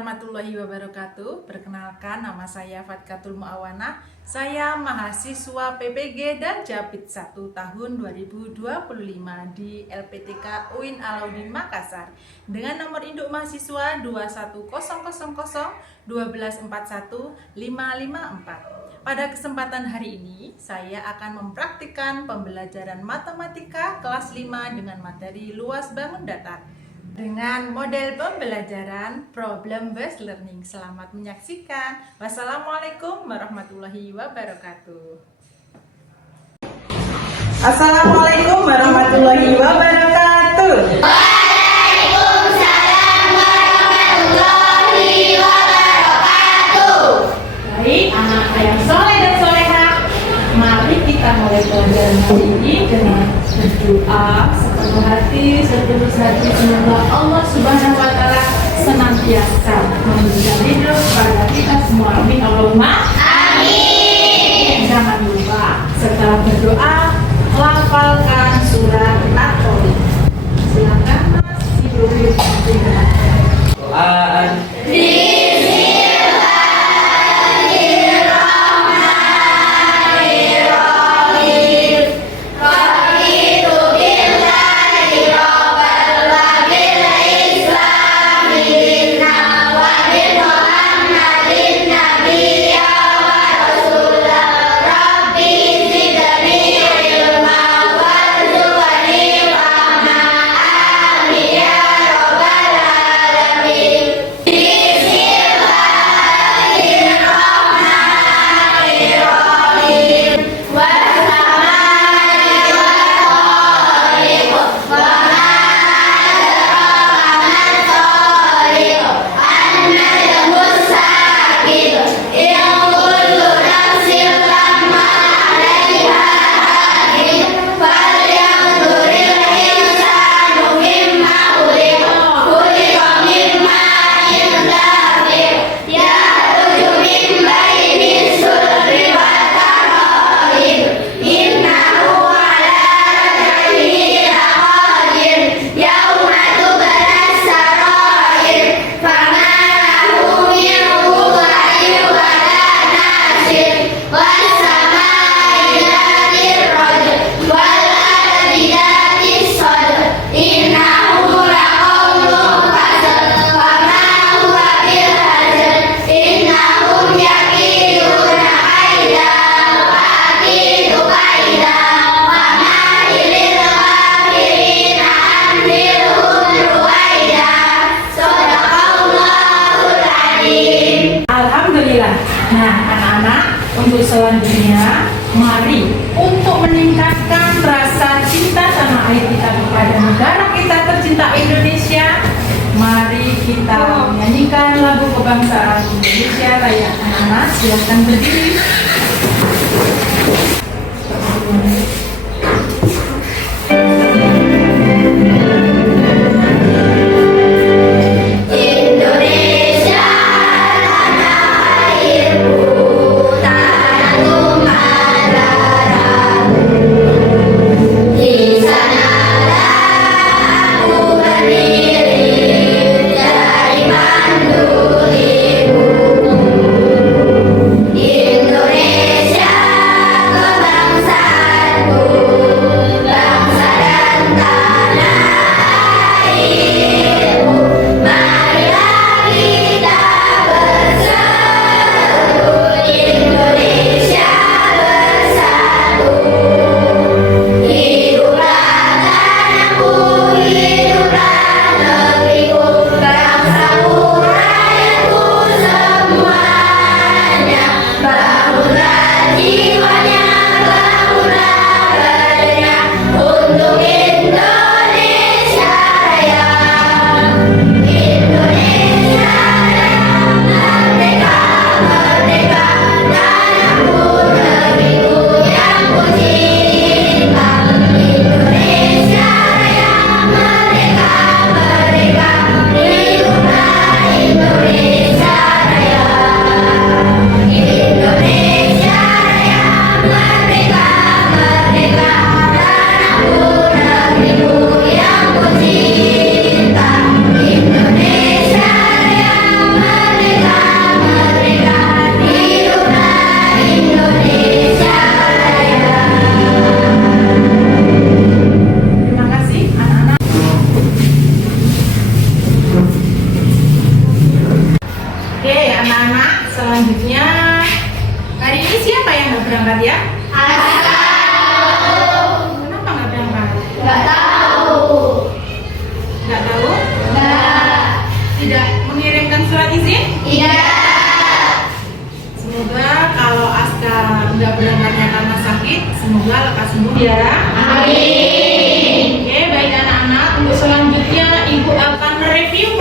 warahmatullahi wabarakatuh. Perkenalkan, nama saya Fatkatul Muawana. Saya mahasiswa PPG dan Japit 1 tahun 2025 di LPTK UIN Alauddin Makassar dengan nomor induk mahasiswa 21000-1241-554. Pada kesempatan hari ini, saya akan mempraktikkan pembelajaran matematika kelas 5 dengan materi luas bangun datar dengan model pembelajaran problem based learning. Selamat menyaksikan. Wassalamualaikum warahmatullahi wabarakatuh. Assalamualaikum warahmatullahi wabarakatuh. Waalaikumsalam warahmatullahi wabarakatuh. Baik, anak yang soleh dan solehah, mari kita mulai pelajaran hari ini dengan berdoa sepenuh hati, setulus hati. Semoga Allah Subhanahu wa Ta'ala senantiasa memberikan hidup kepada kita semua. Amin Allahumma amin. Jangan lupa setelah berdoa lafalkan surat At-Tariq. Silakan Mas Ibrahim. Doa. Alhamdulillah. Nah, anak-anak, untuk selanjutnya, mari untuk meningkatkan rasa cinta tanah air kita kepada negara kita tercinta Indonesia, mari kita menyanyikan lagu kebangsaan Indonesia Raya. Anak-anak, silakan berdiri. Indonesia kebangsaan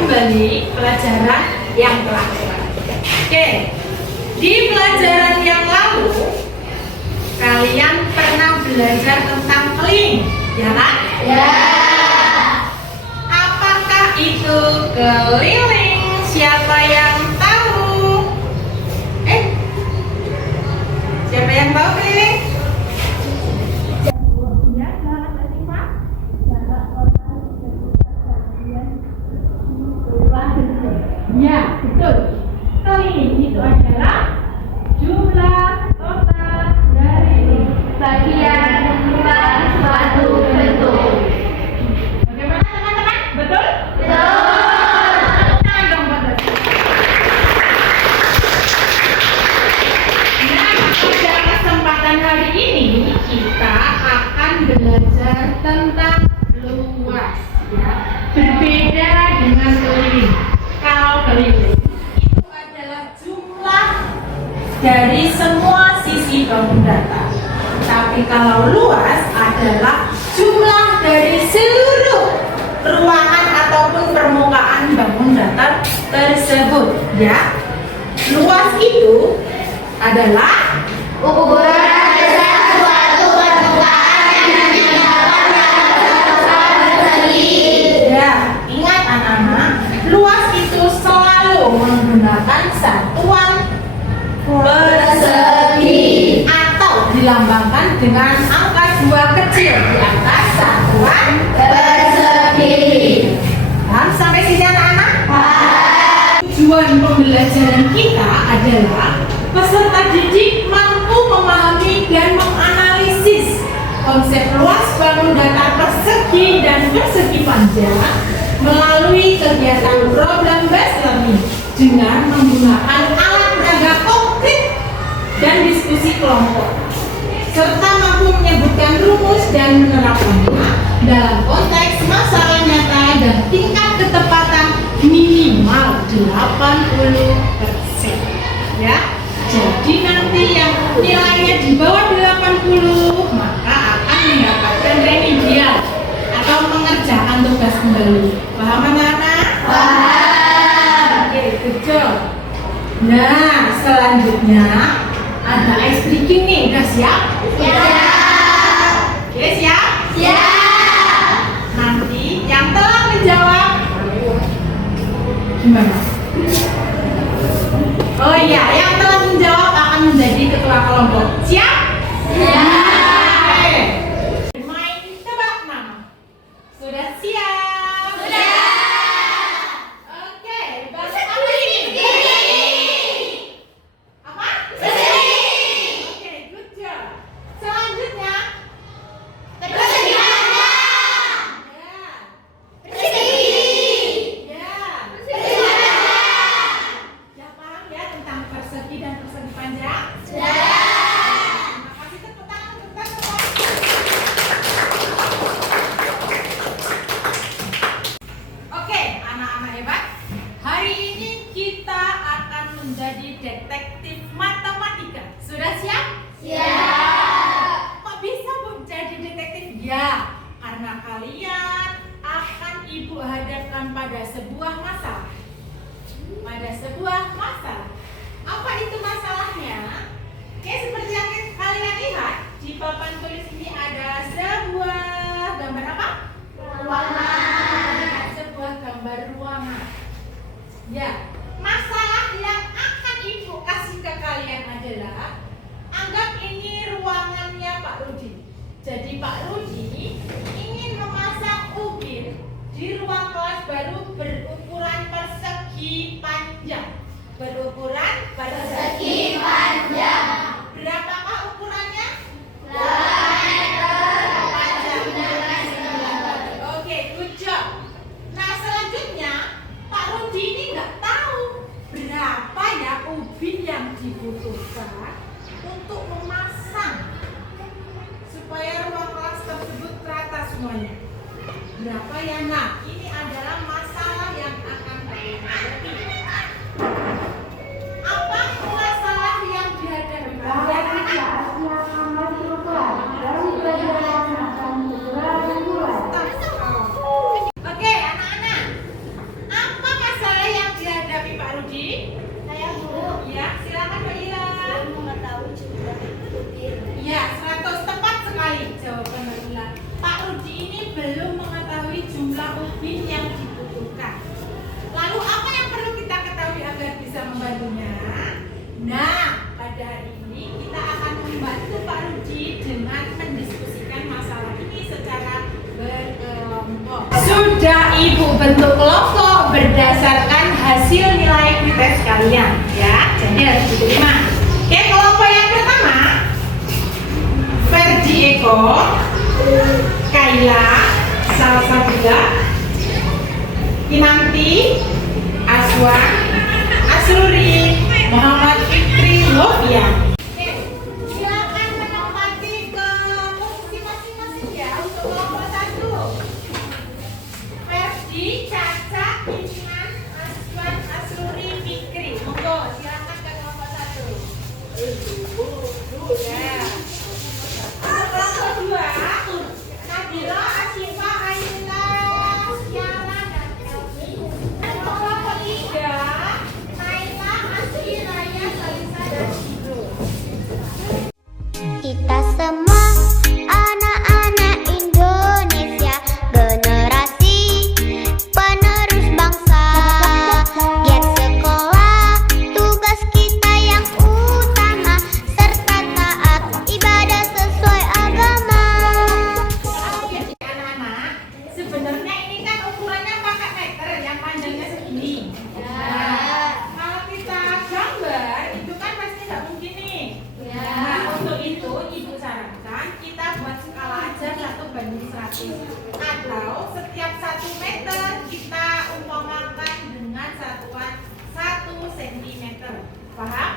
kembali pelajaran yang lalu. Oke, di pelajaran yang lalu kalian pernah belajar tentang keling, ya kan? Ya. Apakah itu keliling? Siapa yang tahu? Siapa yang tahu keliling? Ya, betul. Keliling itu adalah jumlah total dari Bagian luar suatu bentuk. bagaimana teman-teman? Betul? Betul. Tangan dong, betul. Nah, pada kesempatan hari ini kita akan belajar tentang luas, ya. Berbeda dengan keliling. Kalau keliling itu adalah jumlah dari semua sisi bangun datar. Tapi kalau luas adalah jumlah dari seluruh ruangan ataupun permukaan bangun datar tersebut, ya. Luas itu adalah Ukuran besar suatu permukaan yang dapat persegi. ya. Ingat anak-anak, luas itu selalu menggunakan satuan persegi atau dilambangkan dengan angka 2 kecil di atas satuan Persegi. Paham sampai sini anak-anak? Tujuan pembelajaran kita adalah peserta didik mampu memahami dan menganalisis konsep luas bangun datar persegi dan persegi panjang melalui kegiatan problem based learning dengan menggunakan alat peraga konkret dan diskusi kelompok, serta mampu menyebutkan rumus dan menerapkannya dalam konteks masalah nyata dan tingkat ketepatan minimal 80%, ya. Jadi nanti yang nilainya di bawah 80 maka akan mendapatkan remedial atau mengerjakan tugas kembali. Paham anak-anak? Paham. Oke, good job. Nah, selanjutnya ada ice breaking nih. Udah siap? Siap. Oke, siap? Siap. Nanti yang telah menjawab gimana? Oh iya, yang telah menjawab akan menjadi ketua kelompok. Siap? Siap. Main tebak nama. Sudah siap? Sudah. Oke, bahasa apa ini? Apa? Oke, good job. Selanjutnya, Persegi panjang. ya, Persegi. ya. Persegi panjang. Ya paham ya tentang persegi dan persegi panjang? Sudah. Terima kasih, tepuk tangan untuk teman-teman. Oke, anak-anak hebat. Hari ini kita akan menjadi detektif matematika. Sudah siap? Siap. Kok bisa Bu jadi detektif? Ya, karena kalian akan Ibu hadapkan pada sebuah masalah. Pada sebuah masalah. Apa itu masalahnya? Oke, seperti yang kalian lihat di papan tulis ini ada sebuah gambar apa? Ruangan. Sebuah gambar ruangan. Ya, masalah yang akan Ibu kasih ke kalian adalah anggap ini ruangannya Pak Rudi. Jadi Pak Rudi ingin memasang ubin di ruang kelas baru berukuran persegi panjang. Berukuran persegi panjang. Berapakah ukurannya? 8 meter. Panjangnya 9 meter. Oke, good job. Nah, selanjutnya Pak Rudi ini nggak tahu berapa ya ubin yang dibutuhkan untuk memasang supaya ruang kelas tersebut rata semuanya. Berapa ya? Nah, ini adalah masalah yang akan kalian hadapi. Apa masalah yang dihadapi? Oke, anak-anak. Apa Sudah Ibu bentuk kelompok berdasarkan hasil nilai tes kalian ya. Jadi harus diterima. Oke, kelompok yang pertama Ferdi Eko, Kaila, Salsabila, Kinanti, Aswan, Asruri, Muhammad Fikri, Lovia. Oke, silakan menempati ke posisi masing-masing ya untuk kelompok 1. Ferdi, Caca, Iman, Aswan, Asruri, Fikri. Monggo, silakan ke kelompok 1. Ya. Kelompok 2, Nabila, Asyifa, Aina, Syara, dan Elvi. Kelompok 3, Naila, Asri, Raya, Salisa, dan Ibro. Kita semua anak-anak Indonesia, generasi penerus bangsa. Giat sekolah, tugas kita yang utama, serta taat ibadah sesuai agama. Anak-anak, sebenarnya ini kan ukurannya pakai meter yang panjangnya segini. Kalau kita gambar, itu kan pasti nggak mungkin nih. Nah, untuk itu Ibu sarankan kita buat skala aja 1:100. Atau setiap 1 meter kita umpamakan dengan satuan 1 cm. Paham?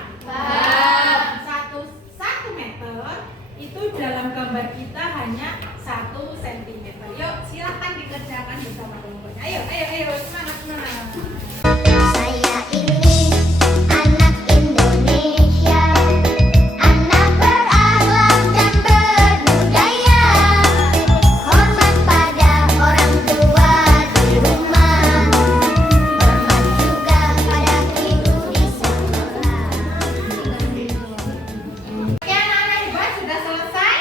Satu meter itu dalam gambar kita hanya 1 cm. Yuk, silakan dikerjakan bersama kelompoknya. Ayo, semangat. Saya ini anak Indonesia, anak berakhlak dan berbudaya, hormat pada orang tua di rumah, hormat juga pada ibu di sekolah. Oke, anak-anak hebat, sudah selesai?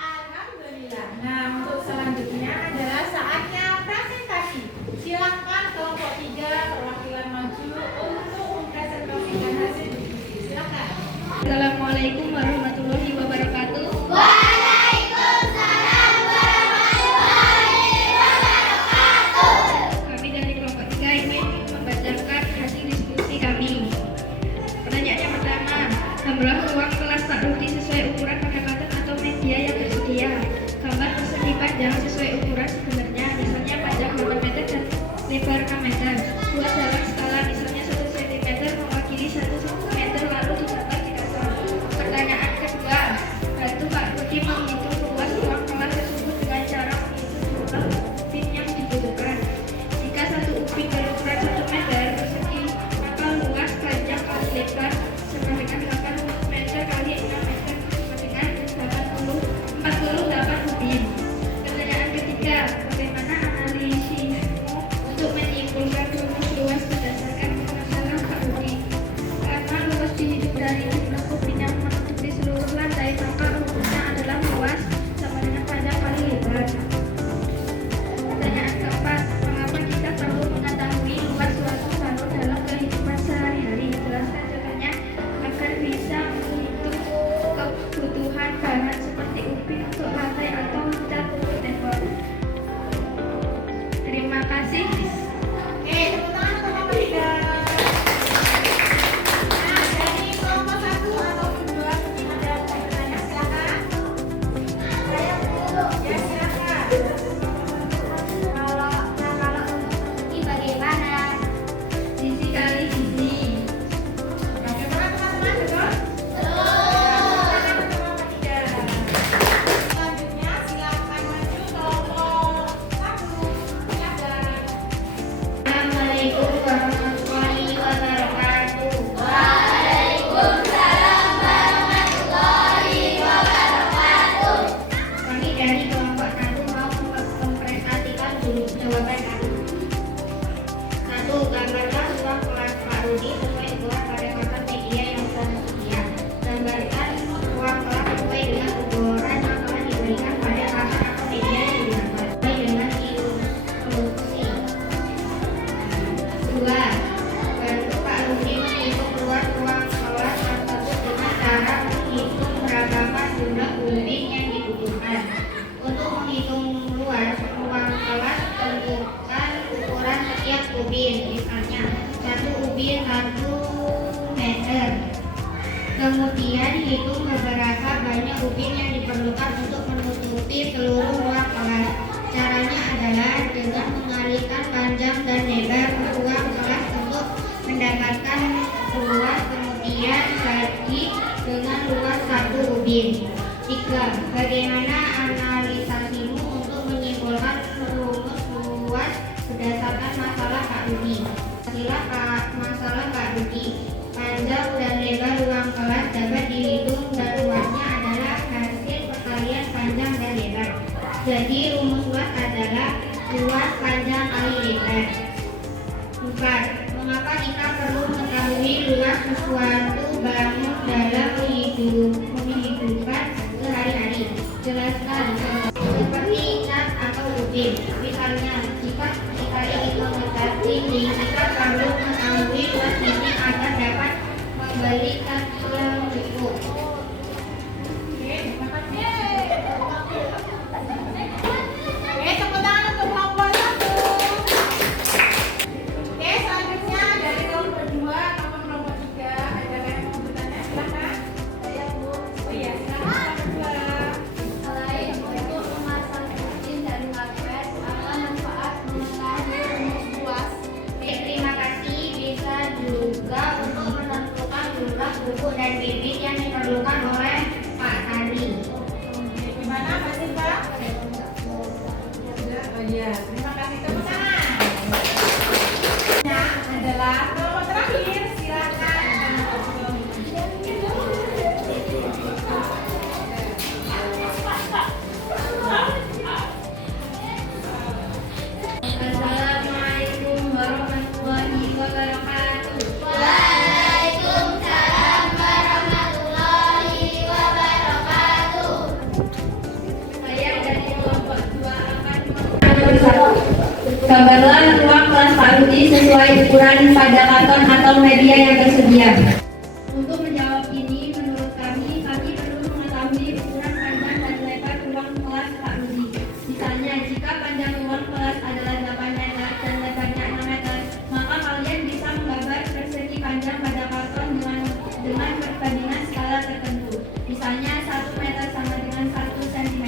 Alhamdulillah. Nah, untuk selanjutnya adalah saatnya presentasi. Silakan kelompok 3 perwakilan maju untuk mempresentasikan hasil diskusi. Silakan. Assalamualaikum warahmatullahi wabarakatuh. Waalaikumsalam warahmatullahi wabarakatuh. Kami dari kelompok 3 ingin membacakan hasil diskusi kami. Pertanyaan yang pertama, gambarlah ruang kelas tak rugi sesuai ukuran pakai pattern atau media yang tersedia. Gambar persegi panjang sesuai ukuran sebenarnya, misalnya panjang 8 meter dan lebar 6 meter. Buat dalam skala, misalnya 1 cm mewakili 1 cm lalu digambar di dasar. ubin. Misalnya, 1 ubin 1 meter. Kemudian hitung beberapa banyak ubin yang diperlukan untuk menutupi seluruh ruang kelas. Caranya adalah dengan mengalihkan panjang dan lebar ruang kelas untuk mendapatkan luas, kemudian bagi dengan luas 1 ubin. 3. Bagaimana analisasimu untuk menyimpulkan rumus luas berdasarkan masalah Kak Rudi? Masalah Kak Rudi. Panjang dan lebar ruang kelas dapat dihitung dan luasnya adalah hasil perkalian panjang dan lebar. Jadi rumus luas adalah luas panjang kali lebar. 4. Mengapa kita perlu mengetahui luas sesuatu bangun dalam menghidupkan sehari-hari? Jelaskan. Seperti cat atau ubin. Misalnya, jika kita ingin mengecat dinding, kita perlu mengetahui luas dinding agar dapat membeli cat yang cukup. Tepuk tangan untuk kelompok 1. Oke, selanjutnya dari kelompok 2 atau kelompok 3 ada yang mau bertanya, silakan. Saya Bu. Oh iya, silakan kelompok 2. Selain untuk memasang ubin dan karpet, apa manfaat mengetahui rumus luas? Terima kasih. Bisa juga untuk menentukan jumlah buku dan bibit yang diperlukan oleh Pak Tadi. Gimana Mbak Sinta? Oh iya, terima kasih, tepuk tangan. Nah, adalah kelompok terakhir, silakan. Assalamualaikum warahmatullahi wabarakatuh. Waalaikumsalam warahmatullahi wabarakatuh. Saya dari kelompok 2 akan Gambarlah ruang kelas Pak Rudi sesuai ukuran pada karton atau media yang tersedia. Untuk menjawab ini, menurut kami perlu mengetahui ukuran panjang dan lebar ruang kelas Pak Rudi. Misalnya, jika panjang ruang kelas adalah 8 meter dan lebarnya 6 meter, maka kalian bisa menggambar persegi panjang pada karton dengan perbandingan skala tertentu. Misalnya, 1 meter sama dengan 1 cm.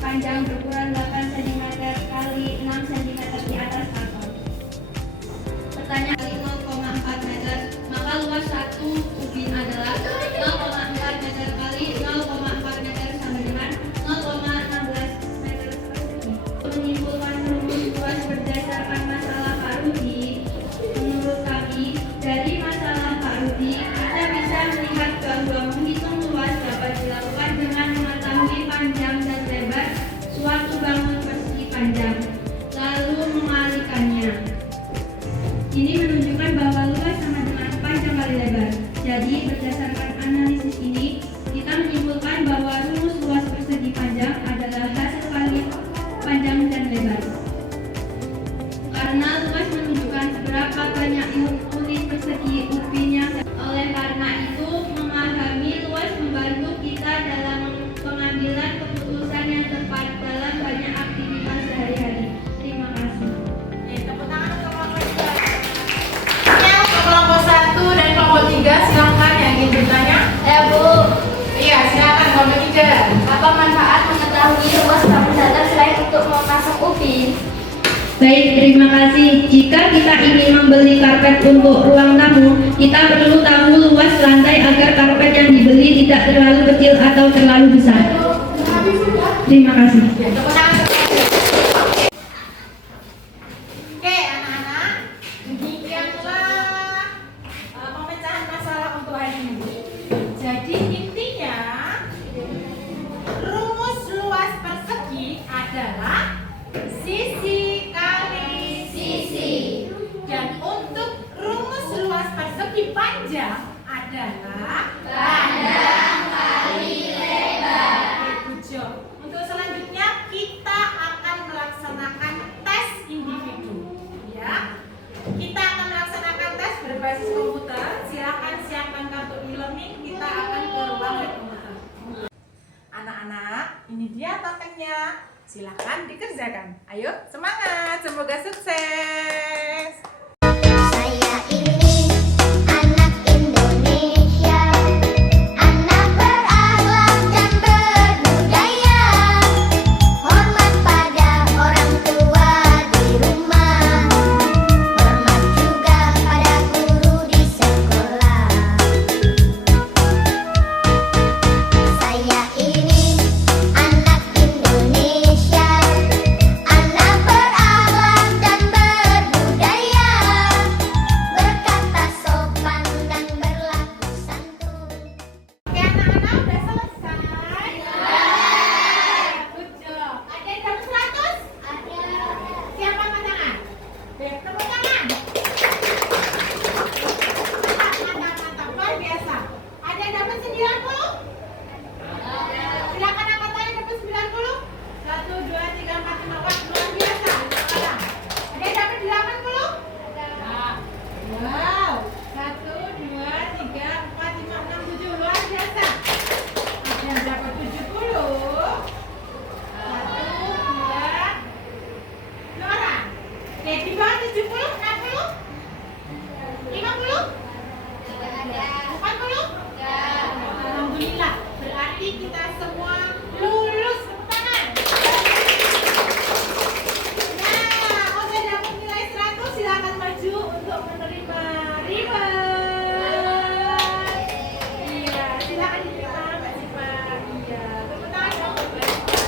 Panjang berukuran 8 cm kali 6 cm di atas karton. Pertanyaan kali 0,4 meter, maka luas 1 ubin adalah 0,4 meter kali 0,4 meter sama dengan 0,16 meter persegi. Menyimpulkan rumus luas berdasarkan masalah Pak Rudi, menurut kami dari masalah Pak Rudi kita bisa melihat bahwa menghitung luas dapat dilakukan dengan mengetahui panjang dan lebar suatu bangun persegi panjang, lalu mengalihkannya. Ini menunjukkan bahwa luas sama dengan panjang kali lebar. Jadi berdasarkan analisis ini, kita menyimpulkan bahwa rumus luas persegi panjang adalah hasil kali panjang dan lebar. Karena luas menunjukkan berapa banyak unit persegi ubinnya. Oleh karena itu, memahami luas membantu kita dalam pengambilan keputusan yang tepat dalam banyak aktivitas sehari-hari. Terima kasih. Tepuk tangan untuk kelompok 2. Untuk kelompok 1 dan kelompok 3, silakan yang ingin bertanya. Ya Bu, Iya, silakan kelompok 3. apa manfaat mengetahui luas bangun datar selain untuk memasang ubin? Baik, terima kasih. Jika kita ingin membeli karpet untuk ruang tamu, kita perlu tahu luas lantai agar karpet yang dibeli tidak terlalu kecil atau terlalu besar. Terima kasih. Tepuk tangan. Oke, anak-anak, demikianlah pemecahan masalah untuk hari ini. Jadi intinya rumus luas persegi adalah sisi kali sisi. Dan untuk rumus luas persegi panjang adalah Panjang kali lebar. Good job. Untuk selanjutnya kita akan melaksanakan tes individu. Ya, kita akan melaksanakan tes berbasis komputer. Silakan siapkan kartu e-learning. Kita akan ke ruang komputer. Anak-anak, ini dia tantangannya. Silakan dikerjakan. Ayo, semangat. Semoga sukses. Oke, di bawah 70, 60, 50, 40. Alhamdulillah, berarti kita semua lulus. Tepuk tangan. Nah, kalau sudah dapat nilai 100, silakan maju untuk menerima reward. Iya, silakan diterima Mbak Ziva. Iya, tepuk tangan dong buat Mbak Ziva.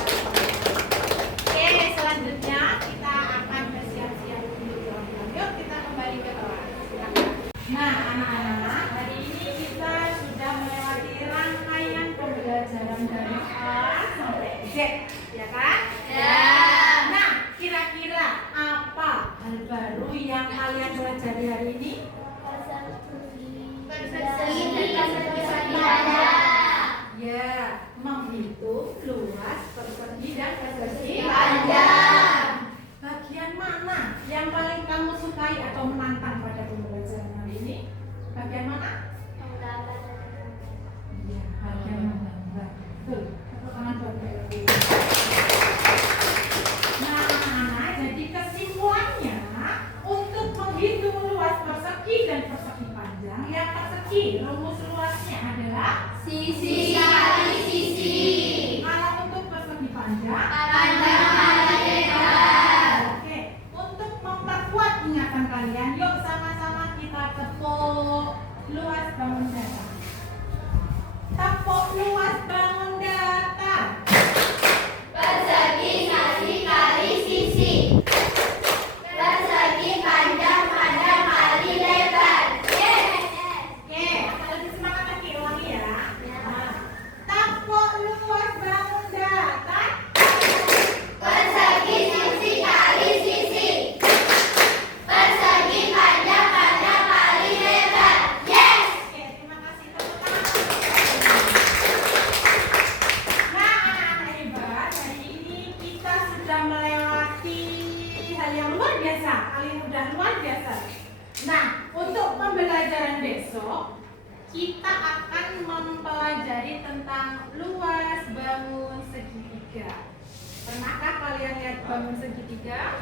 Oke, selanjutnya kita akan bersiap-siap untuk pulang. Yuk kita kembali ke kelas. Silakan. Nah, anak-anak, hari ini kita sudah melewati rangkaian pembelajaran dari A sampai Z, ya kan? Ya. Nah, kira-kira apa hal baru yang kalian pelajari hari ini? Ya, menghitung luas, persegi, dan persegi panjang. Bagian mana yang paling kamu sukai atau menantang pada pembelajaran hari ini? Bagian mana? Iya, bagian menggambar. Betul. Tepuk tangan buat Mbak Elvi. Nah, anak-anak, jadi kesimpulannya untuk menghitung luas persegi dan persegi panjang, yang persegi rumus luasnya adalah Sisi kali sisi. kalau untuk persegi panjang Panjang kali lebar. Oke, untuk memperkuat ingatan kalian, yuk sama-sama kita tepuk luas bangun data. Tepuk luas bangun data. Persegi kali sisi. Persegi panjang kali lebar. Oke, lebih semangat lagi, ulangi ya. Nah, tepuk luas bangun data. Persegi kali sisi. Persegi panjang kali lebar. Yes. Oke, terima kasih, tepuk tangan. Nah, anak-anak hebat, hari ini kita sudah melewati hal yang luar biasa, hal yang udah luar biasa. Nah, untuk pembelajaran besok, kita akan mempelajari tentang luas bangun segitiga. Pernahkah kalian lihat bangun segitiga?